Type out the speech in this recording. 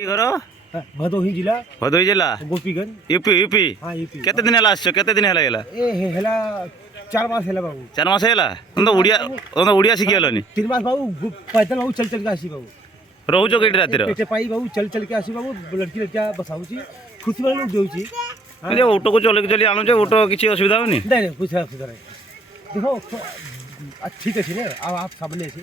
घर भदोही जिला भदोही जिला गोपीगंज यूपी यूपी हाँ यूपी केते दिन हला आछो केते दिन हला गेला ए हेला 4 मास हेला बाबू 4 मास हेला तो उड़िया शिखि गलनी 3 मास बाबू पैदल बाबू चल चल के आसी बाबू रहूचो केटी रातिर पेटे पाई बाबू चल चल के आसी बाबू लड़की लड़किया बसाउची खुशी वाला लोग देउची जे ऑटो को चले चली आनो जे ऑटो किछि असुविधा होनी नहीं नहीं कुछ असुविधा नहीं देखो ठीक है अब आप सामने से